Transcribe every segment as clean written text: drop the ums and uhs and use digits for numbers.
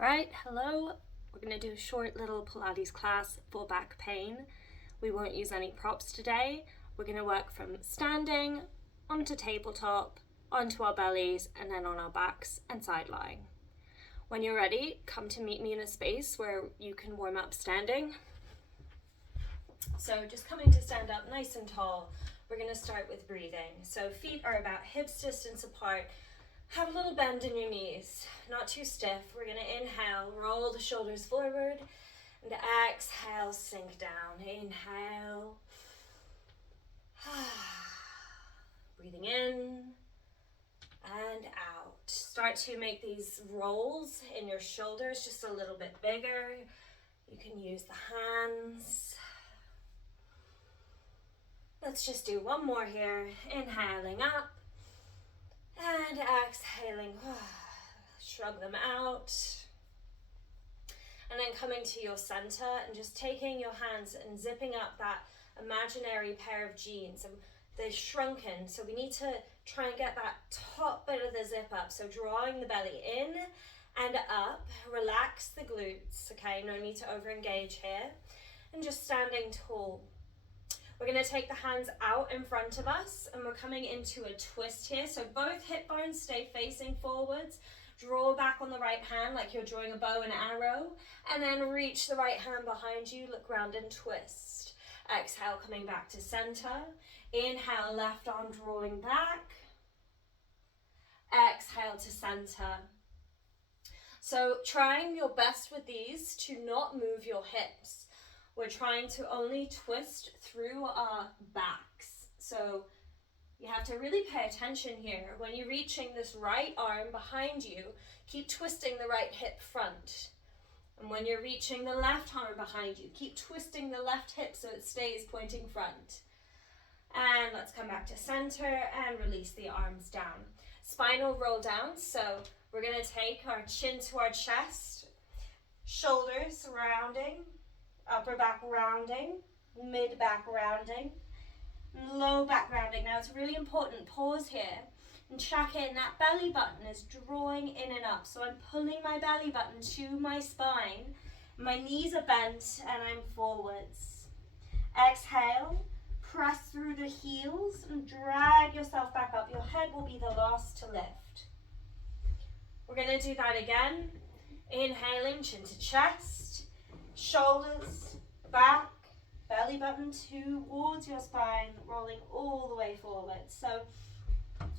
Alright, hello. We're going to do a short little Pilates class for back pain. We won't use any props today. We're going to work from standing, onto tabletop, onto our bellies, and then on our backs and side lying. When you're ready, come to meet me in a space where you can warm up standing. So just coming to stand up nice and tall, we're going to start with breathing. So feet are about hips distance apart. Have a little bend in your knees, not too stiff. We're going to inhale, roll the shoulders forward, and exhale, sink down. Inhale. Breathing in and out. Start to make these rolls in your shoulders just a little bit bigger. You can use the hands. Let's just do one more here. Inhaling up. And exhaling, shrug them out. And then coming to your center and just taking your hands and zipping up that imaginary pair of jeans. And they're shrunken, so we need to try and get that top bit of the zip up. So drawing the belly in and up, relax the glutes, okay? No need to over-engage here. And just standing tall. We're going to take the hands out in front of us and we're coming into a twist here. So both hip bones stay facing forwards. Draw back on the right hand like you're drawing a bow and arrow. And then reach the right hand behind you, look round and twist. Exhale, coming back to center. Inhale, left arm drawing back. Exhale to center. So trying your best with these to not move your hips. We're trying to only twist through our backs. So you have to really pay attention here. When you're reaching this right arm behind you, keep twisting the right hip front. And when you're reaching the left arm behind you, keep twisting the left hip so it stays pointing front. And let's come back to center and release the arms down. Spinal roll down. So we're going to take our chin to our chest, shoulders rounding. Upper back rounding, mid back rounding, low back rounding. Now it's really important, pause here and check in. That belly button is drawing in and up. So I'm pulling my belly button to my spine. My knees are bent and I'm forwards. Exhale, press through the heels and drag yourself back up. Your head will be the last to lift. We're going to do that again. Inhaling, chin to chest. Shoulders back, belly button towards your spine, rolling all the way forward. So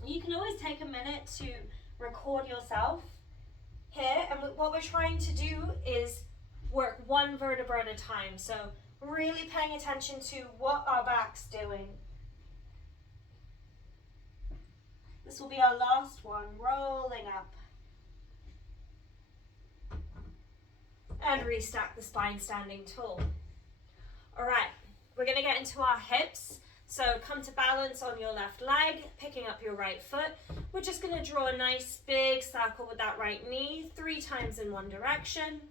you can always take a minute to record yourself here. And what we're trying to do is work one vertebra at a time. So really paying attention to what our back's doing. This will be our last one, rolling up. And restack the spine standing tall. All right, we're going to get into our hips. So come to balance on your left leg, picking up your right foot. We're just going to draw a nice big circle with that right knee, 3 times in one direction.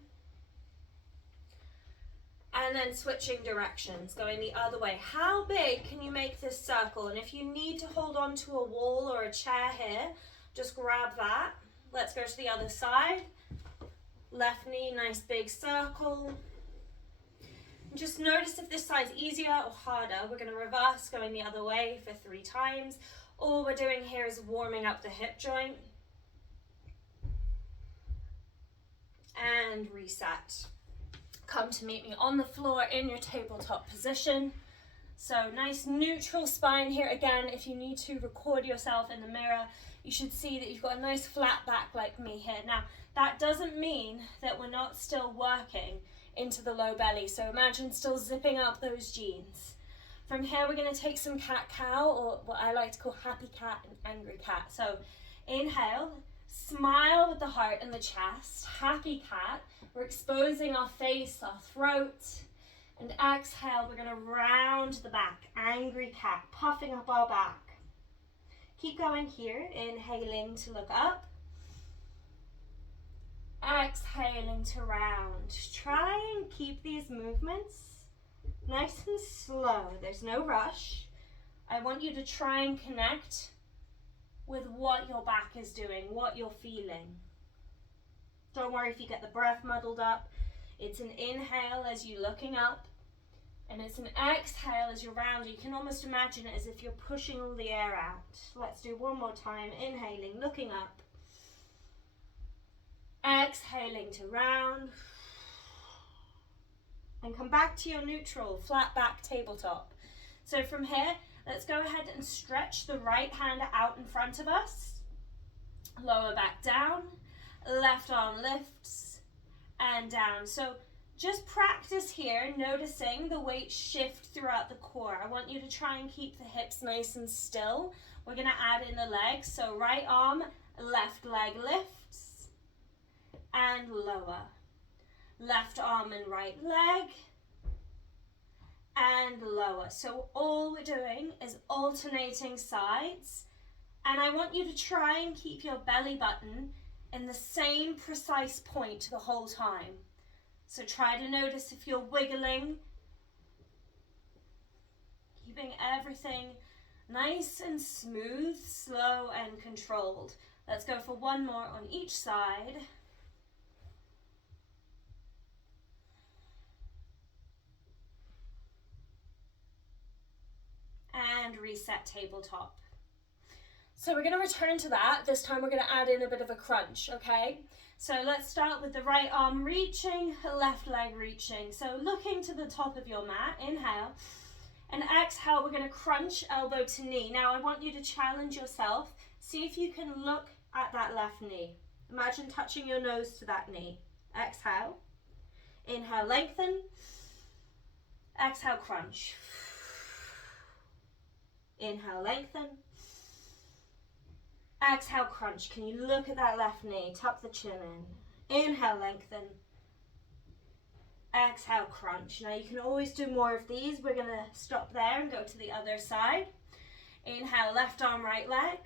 And then switching directions, going the other way. How big can you make this circle? And if you need to hold on to a wall or a chair here, just grab that. Let's go to the other side. Left knee, nice big circle. And just notice if this side's easier or harder. We're going to reverse, going the other way for 3 times. All we're doing here is warming up the hip joint. And reset. Come to meet me on the floor in your tabletop position. So nice neutral spine here. Again, if you need to record yourself in the mirror, you should see that you've got a nice flat back like me here. Now, that doesn't mean that we're not still working into the low belly. So imagine still zipping up those jeans. From here, we're going to take some cat-cow, or what I like to call happy cat and angry cat. So inhale, smile with the heart and the chest. Happy cat. We're exposing our face, our throat. And exhale, we're going to round the back. Angry cat, puffing up our back. Keep going here, inhaling to look up. Exhaling to round. Try and keep these movements nice and slow. There's no rush. I want you to try and connect with what your back is doing, what you're feeling. Don't worry if you get the breath muddled up. It's an inhale as you're looking up, and it's an exhale as you're rounding. You can almost imagine it as if you're pushing all the air out. Let's do one more time. Inhaling, looking up. Exhaling to round. And come back to your neutral, flat back tabletop. So from here, let's go ahead and stretch the right hand out in front of us. Lower back down. Left arm lifts and down. So just practice here, noticing the weight shift throughout the core. I want you to try and keep the hips nice and still. We're going to add in the legs. So right arm, left leg lifts and lower. Left arm and right leg and lower. So all we're doing is alternating sides. And I want you to try and keep your belly button in the same precise point the whole time. So try to notice if you're wiggling, keeping everything nice and smooth, slow and controlled. Let's go for one more on each side. And reset tabletop. So we're going to return to that. This time we're going to add in a bit of a crunch, okay? So let's start with the right arm reaching, left leg reaching. So looking to the top of your mat, inhale, and exhale, we're going to crunch elbow to knee. Now I want you to challenge yourself. See if you can look at that left knee. Imagine touching your nose to that knee. Exhale, inhale, lengthen, exhale, crunch. Inhale, lengthen. Exhale, crunch. Can you look at that left knee? Tuck the chin in. Inhale, lengthen. Exhale, crunch. Now you can always do more of these. We're going to stop there and go to the other side. Inhale, left arm, right leg.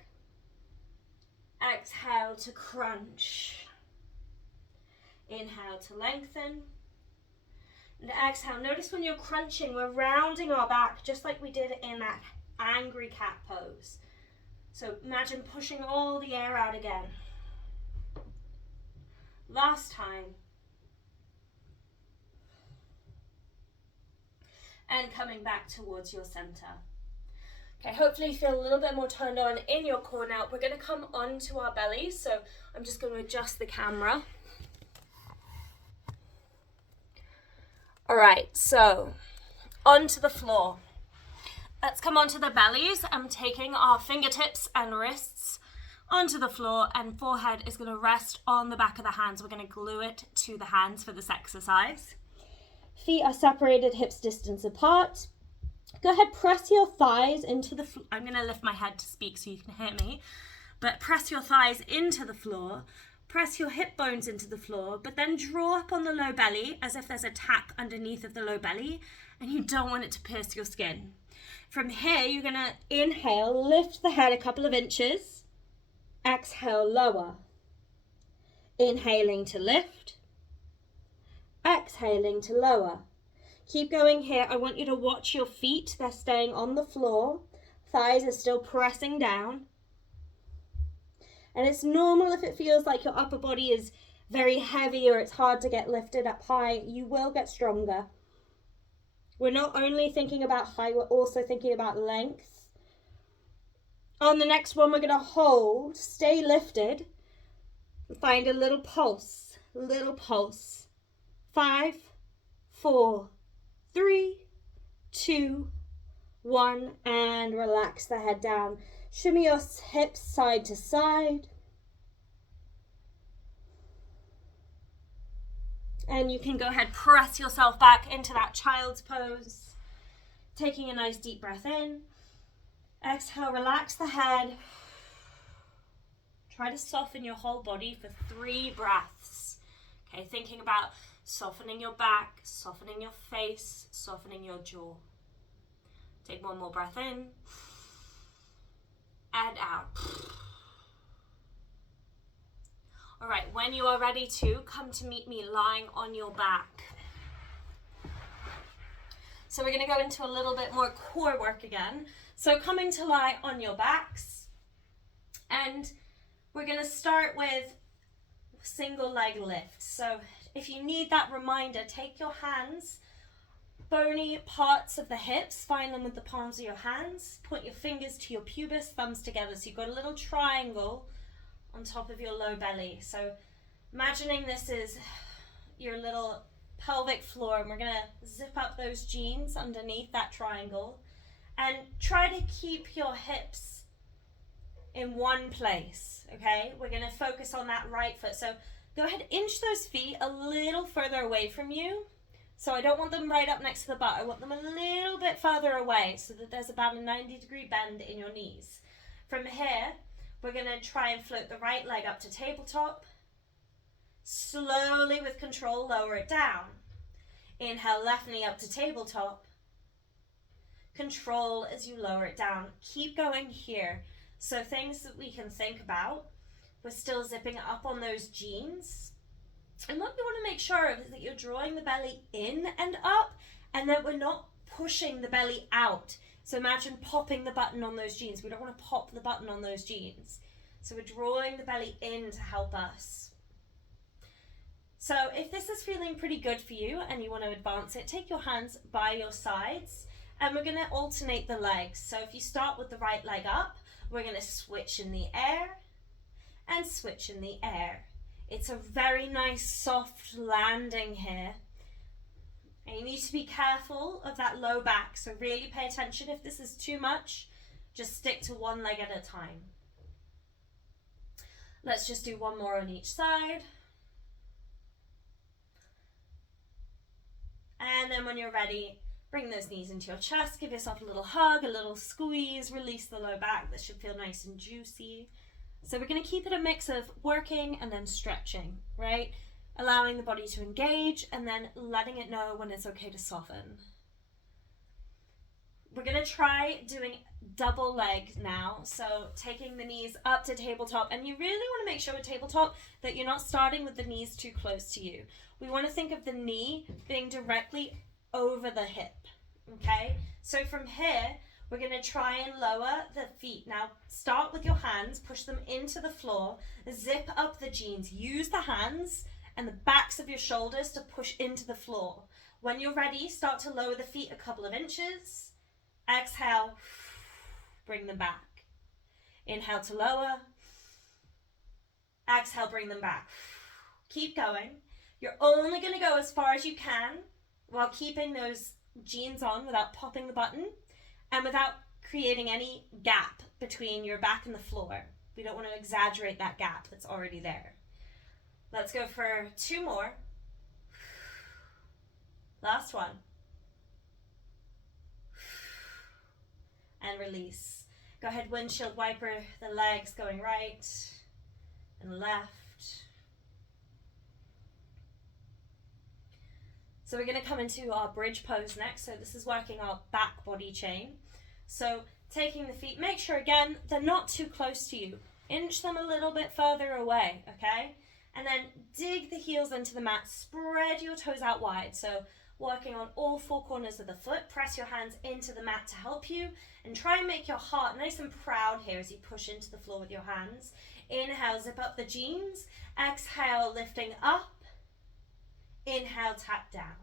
Exhale to crunch. Inhale to lengthen. And exhale. Notice when you're crunching, we're rounding our back just like we did in that angry cat pose. So imagine pushing all the air out again. Last time. And coming back towards your center. Okay, hopefully you feel a little bit more turned on in your core now. We're going to come onto our bellies, so I'm just going to adjust the camera. All right, so onto the floor. Let's come onto the bellies. I'm taking our fingertips and wrists onto the floor, and forehead is going to rest on the back of the hands. We're going to glue it to the hands for this exercise. Feet are separated, hips distance apart. Go ahead, press your thighs into the floor. I'm going to lift my head to speak so you can hear me. But press your thighs into the floor. Press your hip bones into the floor, but then draw up on the low belly as if there's a tap underneath of the low belly, and you don't want it to pierce your skin. From here, you're going to inhale, lift the head a couple of inches. Exhale, lower. Inhaling to lift. Exhaling to lower. Keep going here. I want you to watch your feet. They're staying on the floor. Thighs are still pressing down. And it's normal if it feels like your upper body is very heavy or it's hard to get lifted up high. You will get stronger. We're not only thinking about height, we're also thinking about length. On the next one, we're going to hold, stay lifted, find a little pulse, 5, 4, 3, 2, 1, and relax the head down. Shimmy your hips side to side. And you can go ahead, press yourself back into that child's pose. Taking a nice deep breath in. Exhale, relax the head. Try to soften your whole body for 3 breaths. Okay, thinking about softening your back, softening your face, softening your jaw. Take one more breath in. And out. All right, when you are ready to, come to meet me lying on your back. So we're going to go into a little bit more core work again. So coming to lie on your backs. And we're going to start with single leg lift. So if you need that reminder, take your hands, bony parts of the hips, find them with the palms of your hands, point your fingers to your pubis, thumbs together, so you've got a little triangle on top of your low belly. So imagining this is your little pelvic floor, and we're going to zip up those jeans underneath that triangle and try to keep your hips in one place, okay? We're going to focus on that right foot. So go ahead, inch those feet a little further away from you. So I don't want them right up next to the butt. I want them a little bit further away so that there's about a 90-degree bend in your knees. From here, we're going to try and float the right leg up to tabletop. Slowly, with control, lower it down. Inhale, left knee up to tabletop. Control as you lower it down. Keep going here. So things that we can think about, we're still zipping up on those jeans. And what we want to make sure of is that you're drawing the belly in and up, and that we're not pushing the belly out. So imagine popping the button on those jeans. We don't want to pop the button on those jeans. So we're drawing the belly in to help us. So if this is feeling pretty good for you and you want to advance it, take your hands by your sides, and we're going to alternate the legs. So if you start with the right leg up, we're going to switch in the air and switch in the air. It's a very nice soft landing here. And you need to be careful of that low back. So really pay attention. If this is too much, just stick to one leg at a time. Let's just do one more on each side. And then when you're ready, bring those knees into your chest. Give yourself a little hug, a little squeeze. Release the low back. This should feel nice and juicy. So we're going to keep it a mix of working and then stretching, right? Allowing the body to engage and then letting it know when it's okay to soften. We're going to try doing double leg now. So taking the knees up to tabletop, and you really want to make sure with tabletop that you're not starting with the knees too close to you. We want to think of the knee being directly over the hip, okay? So from here, we're going to try and lower the feet. Now, start with your hands, push them into the floor, zip up the jeans. Use the hands and the backs of your shoulders to push into the floor. When you're ready, start to lower the feet a couple of inches. Exhale, bring them back. Inhale to lower. Exhale, bring them back. Keep going. You're only going to go as far as you can while keeping those jeans on without popping the button and without creating any gap between your back and the floor. We don't want to exaggerate that gap that's already there. Let's go for 2 more. Last one. And release. Go ahead, windshield wiper the legs going right and left. So we're going to come into our bridge pose next. So this is working our back body chain. So taking the feet, make sure again, they're not too close to you. Inch them a little bit further away, okay? And then dig the heels into the mat, spread your toes out wide. So working on all 4 corners of the foot, press your hands into the mat to help you, and try and make your heart nice and proud here as you push into the floor with your hands. Inhale, zip up the jeans. Exhale, lifting up. Inhale, tap down.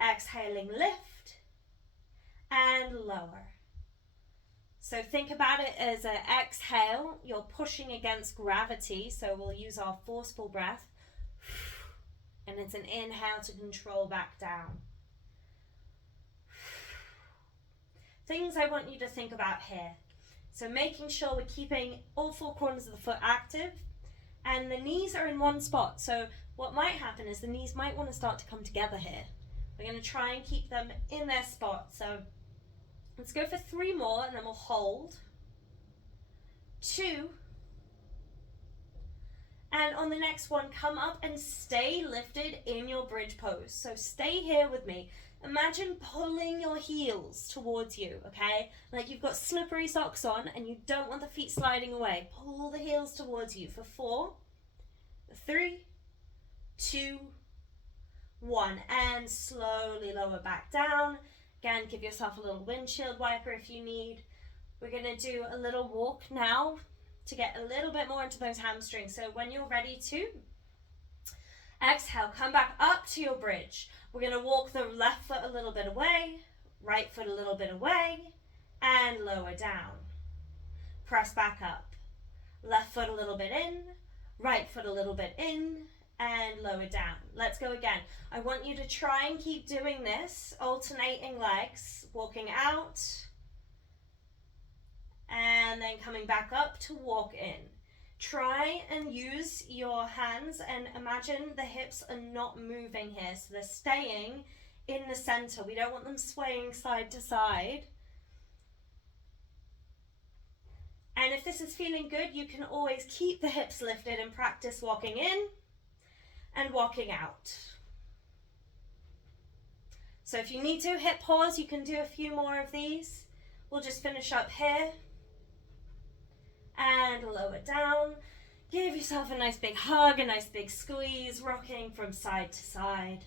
Exhaling, lift and lower. So think about it as an exhale, you're pushing against gravity, so we'll use our forceful breath. And it's an inhale to control back down. Things I want you to think about here. So making sure we're keeping all 4 corners of the foot active, and the knees are in one spot. So what might happen is the knees might want to start to come together here. We're going to try and keep them in their spot. So let's go for 3 more, and then we'll hold. 2. And on the next one, come up and stay lifted in your bridge pose. So stay here with me. Imagine pulling your heels towards you, okay? Like you've got slippery socks on and you don't want the feet sliding away. Pull the heels towards you for 4, 3, 2, 1. And slowly lower back down. Again, give yourself a little windshield wiper if you need. We're going to do a little walk now. to get a little bit more into those hamstrings. So when you're ready to exhale, come back up to your bridge. We're going to walk the left foot a little bit away, right foot a little bit away, and lower down. Press back up. Left foot a little bit in, right foot a little bit in, and lower down. Let's go again. I want you to try and keep doing this, alternating legs, walking out, and then coming back up to walk in. Try and use your hands and imagine the hips are not moving here, so they're staying in the center. We don't want them swaying side to side. And if this is feeling good, you can always keep the hips lifted and practice walking in and walking out. So if you need to hit pause, you can do a few more of these. We'll just finish up here. And lower down. Give yourself a nice big hug, a nice big squeeze, rocking from side to side.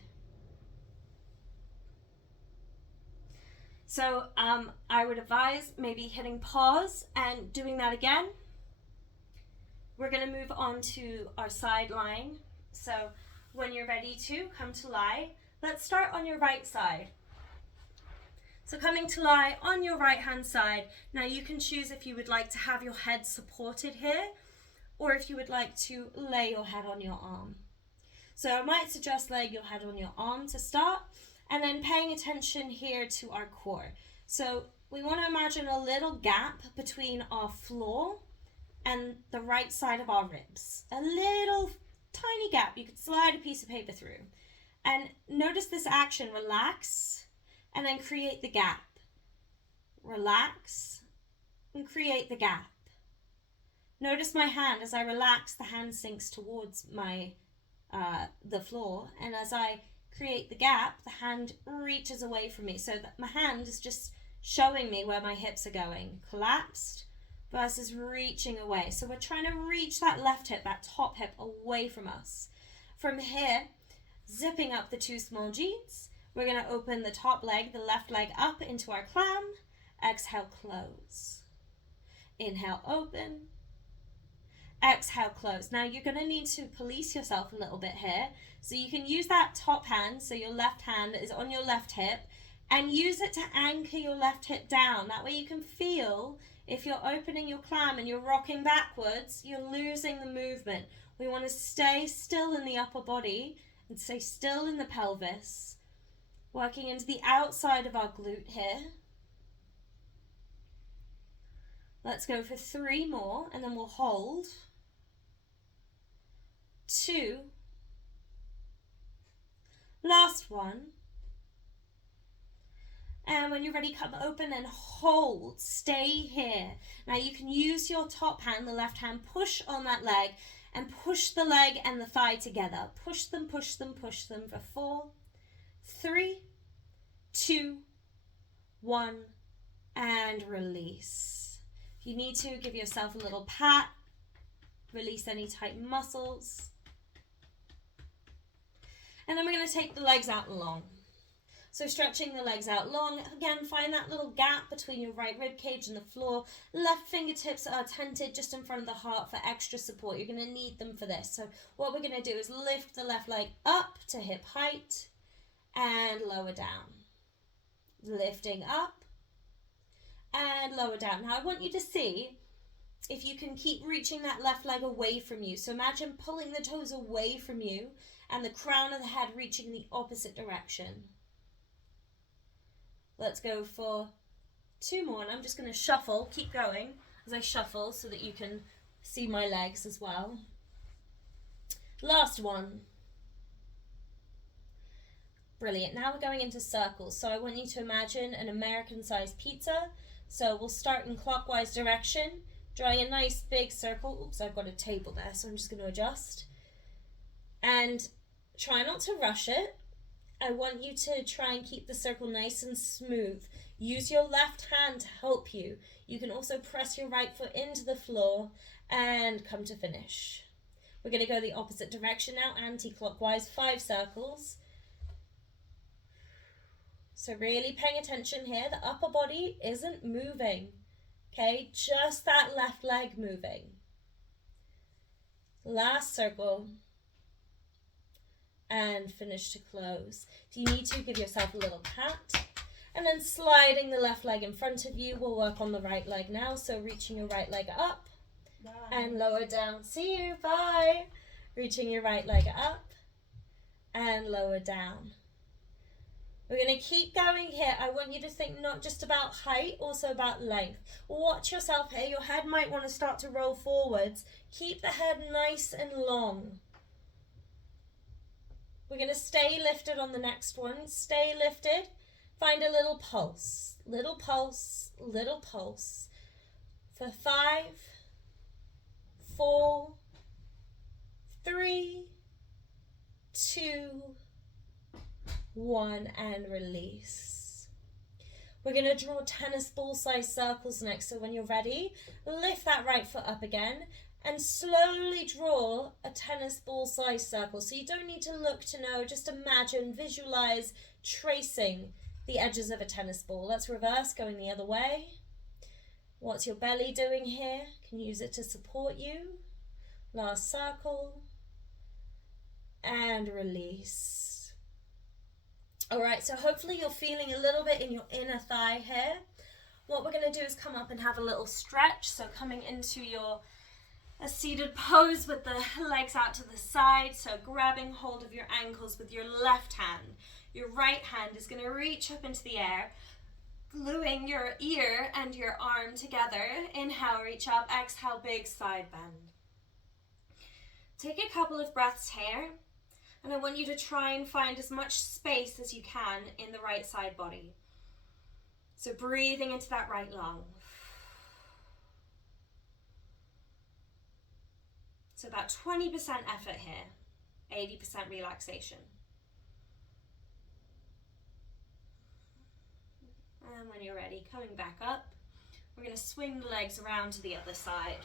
So I would advise maybe hitting pause and doing that again. We're going to move on to our side lying. So when you're ready to come to lie, let's start on your right side. So coming to lie on your right hand side. Now you can choose if you would like to have your head supported here or if you would like to lay your head on your arm. So I might suggest laying your head on your arm to start and then paying attention here to our core. So we want to imagine a little gap between our floor and the right side of our ribs. A little tiny gap. You could slide a piece of paper through. And notice this action, relax, and then create the gap. Relax and create the gap. Notice my hand. As I relax, the hand sinks towards the floor, and as I create the gap, the hand reaches away from me, so that my hand is just showing me where my hips are going. Collapsed versus reaching away. So we're trying to reach that left hip, that top hip, away from us. From here, zipping up the two small G's, we're going to open the top leg, the left leg, up into our clam. Exhale, close. Inhale, open. Exhale, close. Now you're going to need to police yourself a little bit here. So you can use that top hand, so your left hand is on your left hip, and use it to anchor your left hip down. That way you can feel, if you're opening your clam and you're rocking backwards, you're losing the movement. We want to stay still in the upper body and stay still in the pelvis. Working into the outside of our glute here. Let's go for 3 more and then we'll hold. 2. Last one. And when you're ready, come open and hold. Stay here. Now you can use your top hand, the left hand, push on that leg and push the leg and the thigh together. Push them, push them, push them for 4, 3, 2, 1, and release. If you need to, give yourself a little pat. Release any tight muscles. And then we're going to take the legs out long. So stretching the legs out long. Again, find that little gap between your right rib cage and the floor. Left fingertips are tented just in front of the heart for extra support. You're going to need them for this. So what we're going to do is lift the left leg up to hip height and lower down. Lifting up and lower down. Now I want you to see if you can keep reaching that left leg away from you. So imagine pulling the toes away from you and the crown of the head reaching the opposite direction. Let's go for 2 more, and I'm just going to shuffle, keep going as I shuffle so that you can see my legs as well. Last one. Brilliant. Now we're going into circles. So I want you to imagine an American-sized pizza. So we'll start in clockwise direction, drawing a nice big circle. Oops, I've got a table there, so I'm just going to adjust. And try not to rush it. I want you to try and keep the circle nice and smooth. Use your left hand to help you. You can also press your right foot into the floor and come to finish. We're going to go the opposite direction now, anti-clockwise, 5 circles. So really paying attention here. The upper body isn't moving. Okay, just that left leg moving. Last circle. And finish to close. If you need to, give yourself a little pat. And then sliding the left leg in front of you. We'll work on the right leg now. So reaching your right leg up. Bye. And lower down. See you. Bye. Reaching your right leg up. And lower down. We're going to keep going here. I want you to think not just about height, also about length. Watch yourself here. Your head might want to start to roll forwards. Keep the head nice and long. We're going to stay lifted on the next one. Stay lifted. Find a little pulse. Little pulse. Little pulse. For 5, 4, 3, 2, 1, and release. We're going to draw tennis ball size circles next. So when you're ready, lift that right foot up again and slowly draw a tennis ball size circle. So you don't need to look to know, just imagine, visualize tracing the edges of a tennis ball. Let's reverse, going the other way. What's your belly doing here? Can use it to support you. Last circle. And release. All right, so hopefully you're feeling a little bit in your inner thigh here. What we're going to do is come up and have a little stretch. So coming into a seated pose with the legs out to the side. So grabbing hold of your ankles with your left hand. Your right hand is going to reach up into the air, gluing your ear and your arm together. Inhale, reach up. Exhale, big side bend. Take a couple of breaths here. And I want you to try and find as much space as you can in the right side body. So breathing into that right lung. So about 20% effort here, 80% relaxation. And when you're ready, coming back up, we're going to swing the legs around to the other side.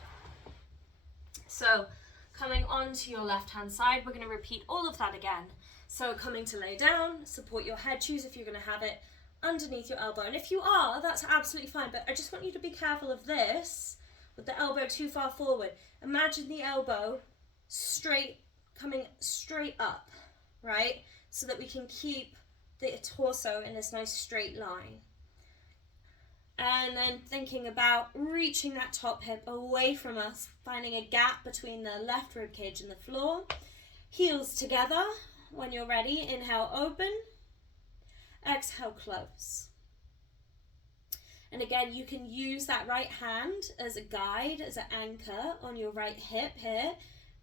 So coming onto your left-hand side, we're going to repeat all of that again. So coming to lay down, support your head, choose if you're going to have it underneath your elbow. And if you are, that's absolutely fine, but I just want you to be careful of this, with the elbow too far forward. Imagine the elbow straight, coming straight up, right? So that we can keep the torso in this nice straight line. And then thinking about reaching that top hip away from us, finding a gap between the left rib cage and the floor. Heels together. When you're ready, inhale, open. Exhale, close. And again, you can use that right hand as a guide, as an anchor on your right hip here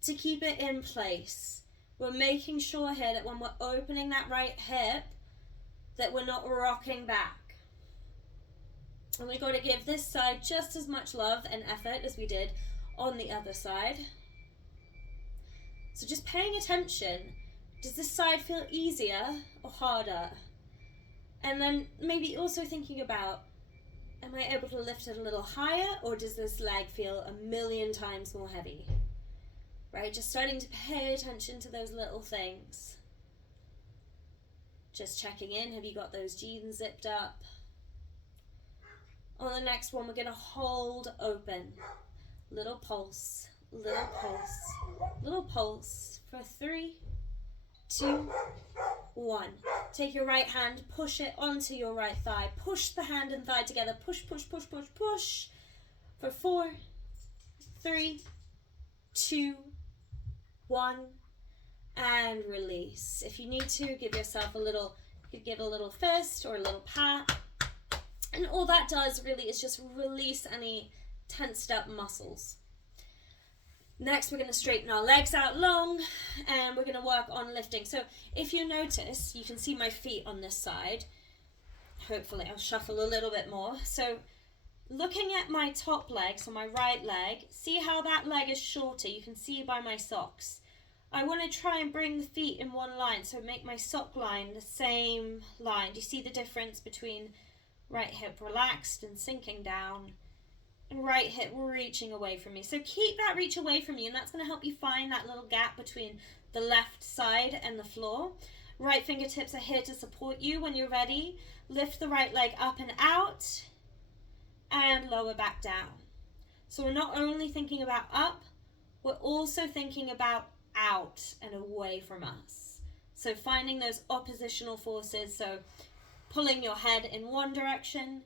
to keep it in place. We're making sure here that when we're opening that right hip, that we're not rocking back. And we've got to give this side just as much love and effort as we did on the other side. So just paying attention. Does this side feel easier or harder? And then maybe also thinking about, am I able to lift it a little higher, or does this leg feel a million times more heavy? Right, just starting to pay attention to those little things. Just checking in, have you got those jeans zipped up? On the next one, we're going to hold open. Little pulse, little pulse, little pulse for 3, 2, 1. Take your right hand, push it onto your right thigh. Push the hand and thigh together. Push, push, push, push, push. For 4, 3, 2, 1. And release. If you need to, give yourself a little, you could give a little fist or a little pat. And all that does really is just release any tensed up muscles. Next, we're going to straighten our legs out long, and we're going to work on lifting. So if you notice, you can see my feet on this side. Hopefully I'll shuffle a little bit more. So looking at my top leg, so my right leg, see how that leg is shorter. You can see by my socks. I want to try and bring the feet in one line, so make my sock line the same line. Do you see the difference between right hip relaxed and sinking down, and right hip reaching away from me? So keep that reach away from you, and that's going to help you find that little gap between the left side and the floor. Right fingertips are here to support you. When you're ready, lift the right leg up and out, and lower back down. So we're not only thinking about up, we're also thinking about out and away from us. So finding those oppositional forces, so pulling your head in one direction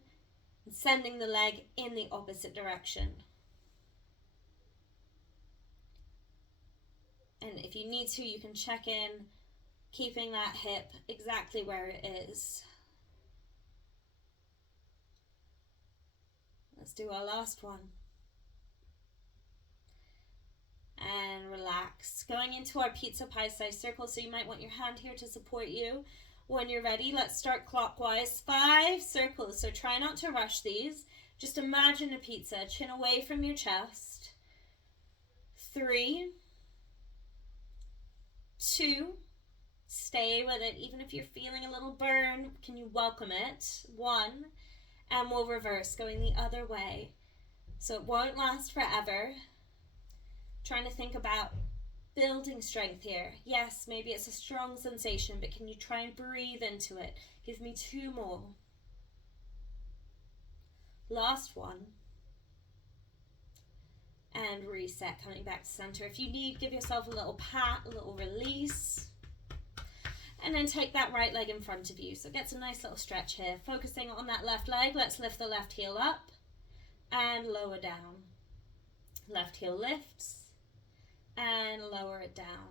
and sending the leg in the opposite direction. And if you need to, you can check in, keeping that hip exactly where it is. Let's do our last one. And relax. Going into our pizza pie size circle, so you might want your hand here to support you. When you're ready, let's start clockwise. 5 circles, so try not to rush these. Just imagine a pizza, chin away from your chest. 3, 2, stay with it. Even if you're feeling a little burn, can you welcome it? 1, and we'll reverse, going the other way. So it won't last forever. Trying to think about building strength here. Yes, maybe it's a strong sensation, but can you try and breathe into it? Give me 2 more. Last one. And reset, coming back to center. If you need, give yourself a little pat, a little release. And then take that right leg in front of you. So get some nice little stretch here. Focusing on that left leg, let's lift the left heel up and lower down. Left heel lifts and lower it down.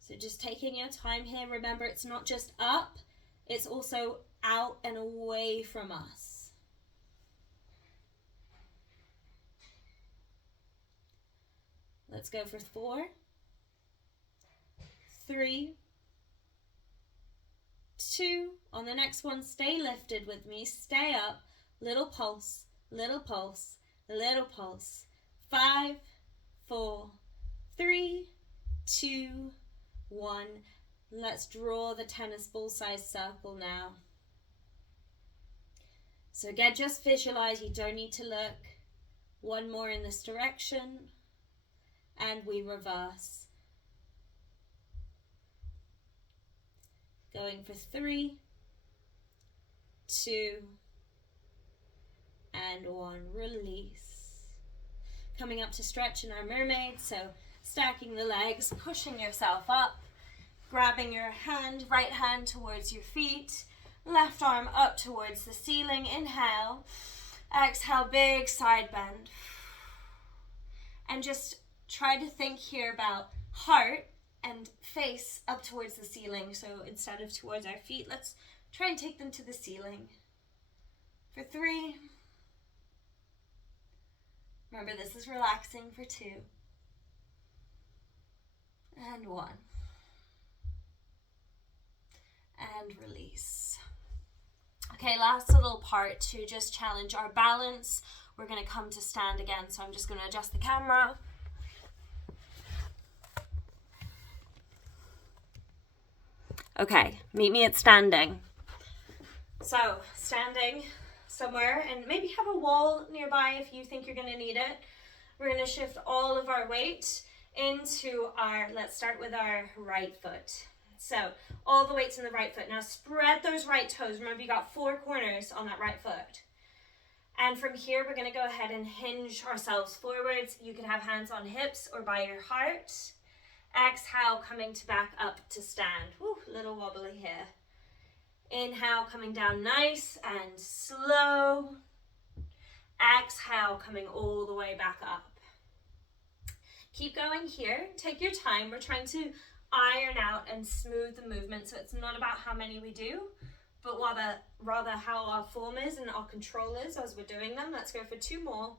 So just taking your time here. Remember, it's not just up, it's also out and away from us. Let's go for 4, 3, 2. On the next one, stay lifted with me. Stay up. Little pulse, little pulse, little pulse. 5, 4, 3, 2, 1. Let's draw the tennis ball size circle now. So again, just visualize, you don't need to look. 1 more in this direction. And we reverse. Going for 3, 2, and 1. Release. Coming up to stretch in our mermaid, so stacking the legs, pushing yourself up, grabbing your hand, right hand towards your feet, left arm up towards the ceiling. Inhale, exhale, big side bend. And just try to think here about heart and face up towards the ceiling. So instead of towards our feet, let's try and take them to the ceiling. For 3. Remember, this is relaxing. For 2. And 1. And release. Okay, last little part to just challenge our balance. We're going to come to stand again, so I'm just going to adjust the camera. Okay, meet me at standing. So, standing somewhere, and maybe have a wall nearby if you think you're going to need it. We're going to shift all of our weight into let's start with our right foot. So, all the weight's in the right foot. Now, spread those right toes. Remember, you got 4 corners on that right foot. And from here, we're going to go ahead and hinge ourselves forwards. You can have hands on hips or by your heart. Exhale, coming to back up to stand. Woo, little wobbly here. Inhale, coming down nice and slow. Exhale, coming all the way back up. Keep going here. Take your time. We're trying to iron out and smooth the movement, so it's not about how many we do, but rather how our form is and our control is as we're doing them. Let's go for 2 more.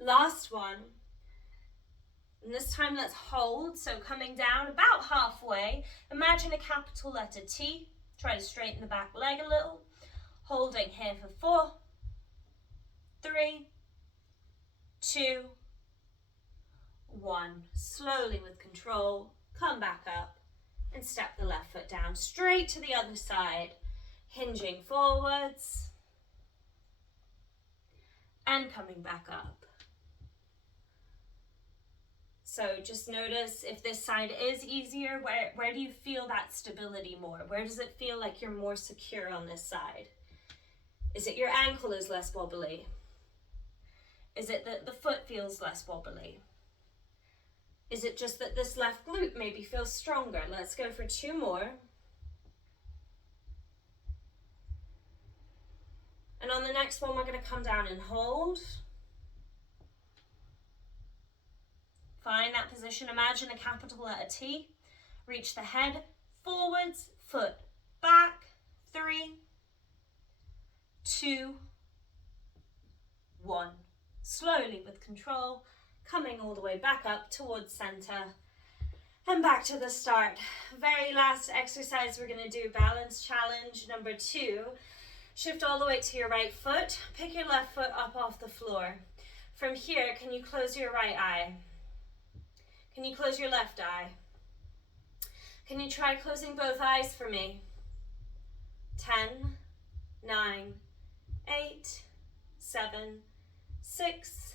Last one. And this time let's hold. So coming down about halfway. Imagine a capital letter T. Try to straighten the back leg a little. Holding here for 4, 3, 2, 1. Slowly with control, come back up and step the left foot down straight to the other side, hinging forwards and coming back up. So just notice if this side is easier, where do you feel that stability more? Where does it feel like you're more secure on this side? Is it your ankle is less wobbly? Is it that the foot feels less wobbly? Is it just that this left glute maybe feels stronger? Let's go for 2 more. And on the next one, we're going to come down and hold. Find that position. Imagine a capital letter T. Reach the head forwards, foot back. 3, 2, 1. Slowly with control, coming all the way back up towards center and back to the start. Very last exercise we're going to do, balance challenge number 2. Shift all the way to your right foot. Pick your left foot up off the floor. From here, can you close your right eye? Can you close your left eye? Can you try closing both eyes for me? 10, 9, 8, 7, 6,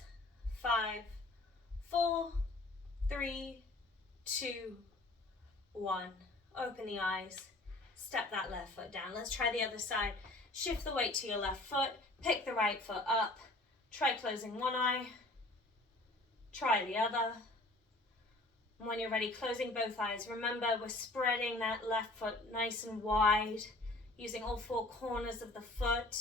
5, 4, 3, 2, 1. Open the eyes. Step that left foot down. Let's try the other side. Shift the weight to your left foot. Pick the right foot up. Try closing one eye. Try the other. And when you're ready, closing both eyes. Remember, we're spreading that left foot nice and wide, using all 4 corners of the foot.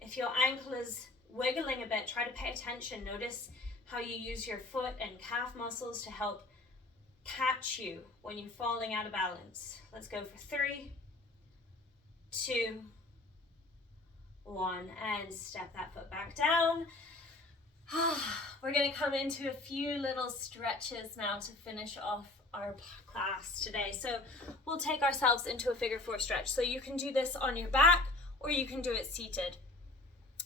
If your ankle is wiggling a bit, try to pay attention. Notice how you use your foot and calf muscles to help catch you when you're falling out of balance. Let's go for 3, 2, 1, and step that foot back down. We're going to come into a few little stretches now to finish off our class today. So we'll take ourselves into a figure 4 stretch. So you can do this on your back or you can do it seated.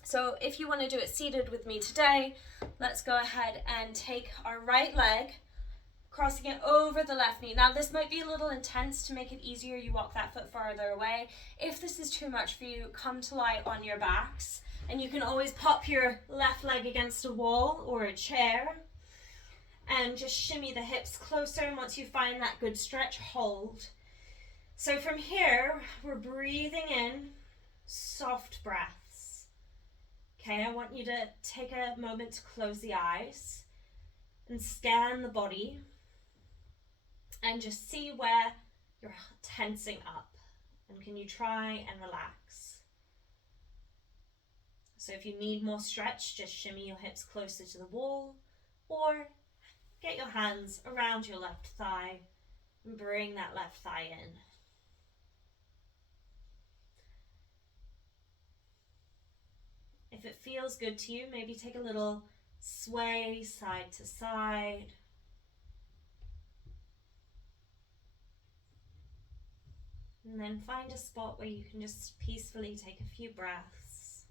So if you want to do it seated with me today, let's go ahead and take our right leg, crossing it over the left knee. Now this might be a little intense. To make it easier, you walk that foot farther away. If this is too much for you, come to lie on your backs. And you can always pop your left leg against a wall or a chair and just shimmy the hips closer. And once you find that good stretch, hold. So from here, we're breathing in soft breaths. Okay, I want you to take a moment to close the eyes and scan the body and just see where you're tensing up. And can you try and relax? So if you need more stretch, just shimmy your hips closer to the wall or get your hands around your left thigh and bring that left thigh in. If it feels good to you, maybe take a little sway side to side. And then find a spot where you can just peacefully take a few breaths.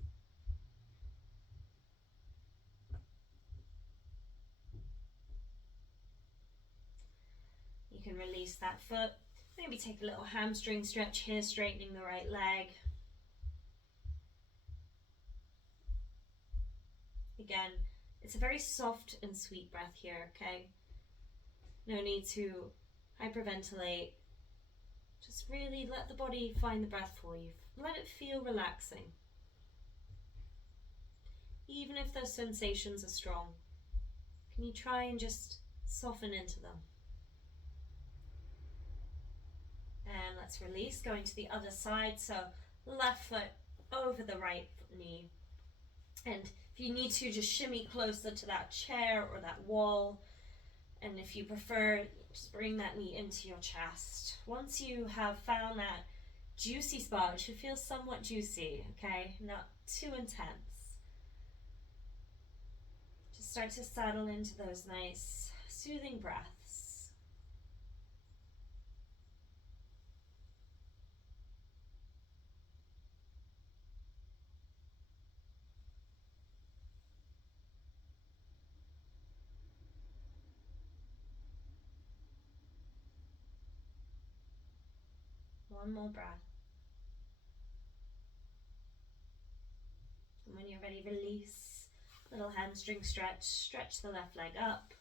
You can release that foot. Maybe take a little hamstring stretch here, straightening the right leg. Again, it's a very soft and sweet breath here, okay? No need to hyperventilate. Just really let the body find the breath for you. Let it feel relaxing. Even if those sensations are strong, can you try and just soften into them? And let's release, going to the other side. So left foot over the right knee. And if you need to, just shimmy closer to that chair or that wall. And if you prefer, just bring that knee into your chest. Once you have found that juicy spot, it should feel somewhat juicy, okay? Not too intense. Just start to settle into those nice, soothing breaths. One more breath. And when you're ready, release. Little hamstring stretch. Stretch the left leg up.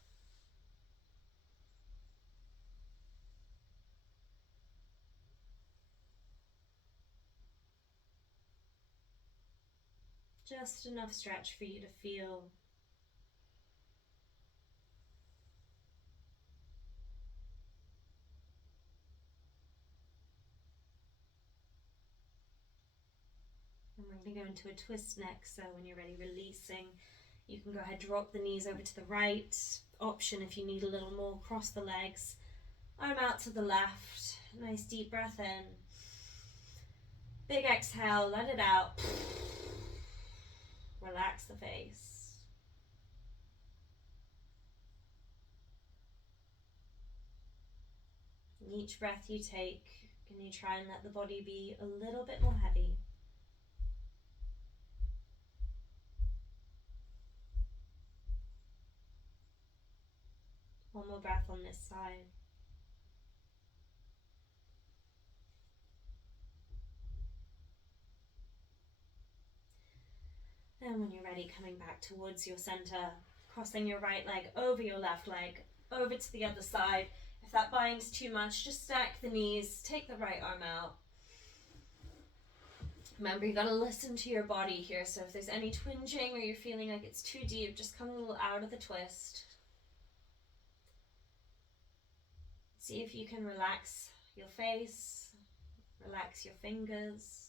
Just enough stretch for you to feel. And we're going to go into a twist next, so when you're ready, releasing, you can go ahead, drop the knees over to the right. Option if you need a little more, cross the legs, arm out to the left. Nice deep breath in. Big exhale, let it out. Relax the face. And each breath you take, can you try and let the body be a little bit more heavy? One more breath on this side. And when you're ready, coming back towards your center, crossing your right leg over your left leg, over to the other side. If that binds too much, just stack the knees, take the right arm out. Remember, you gotta listen to your body here, so if there's any twinging or you're feeling like it's too deep, just come a little out of the twist. See if you can relax your face, relax your fingers.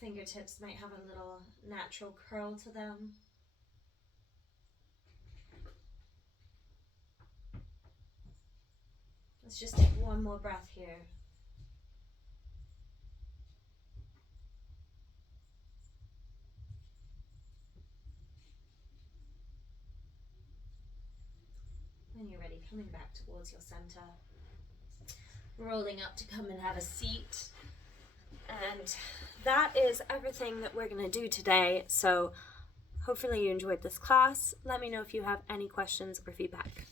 Fingertips might have a little natural curl to them. Let's just take one more breath here. When you're ready, coming back towards your center. Rolling up to come and have a seat. And that is everything that we're going to do today. So hopefully you enjoyed this class. Let me know if you have any questions or feedback.